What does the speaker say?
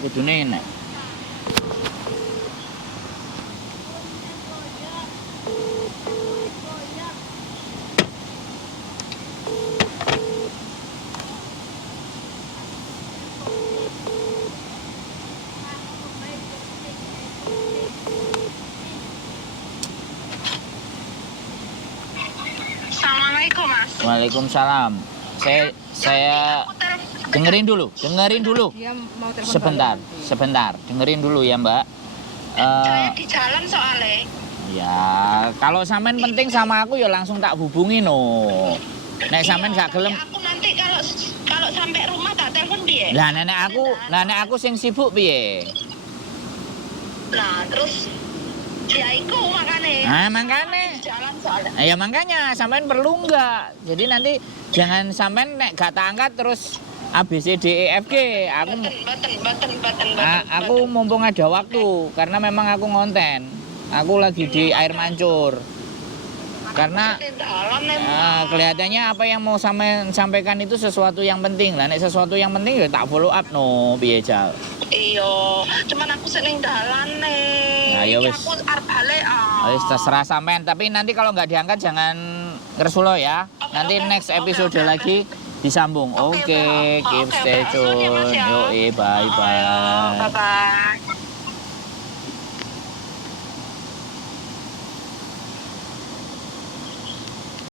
kudune enek. Assalamualaikum, Mas. Waalaikumsalam. Saya dengerin dulu. Dia mau telepon Sebentar, balik nanti. sebentar. Dengerin dulu ya, Mbak. Saya di jalan soalnya. Ya, kalau sampean penting sama aku ya langsung tak hubungi no. Nek sampean gak gelem. Aku nanti kalau sampai rumah tak telepon piye? Lah nenek aku sing sibuk piye? Nah, terus ya iku makane. Nah, makane. Di jalan soalnya. Ya makanya sampean perlu enggak. Jadi nanti jangan sampean nek gak tak angkat terus A B C D E F G. Aku mumpung ada waktu karena memang aku ngonten. Aku lagi di air mancur. Karena kelihatannya apa yang mau sampaikan itu sesuatu yang penting lah. Nek sesuatu yang penting ya tak follow up no piye Jal. Iya, cuman aku sering dalan nih. Nah, ya wis. Aku arep balik. Wis terserah sampean, tapi nanti kalau nggak diangkat jangan ngersulo ya. Nanti next episode lagi disambung. Oke, keep stay tune. Yo, bye bye. Bye bye.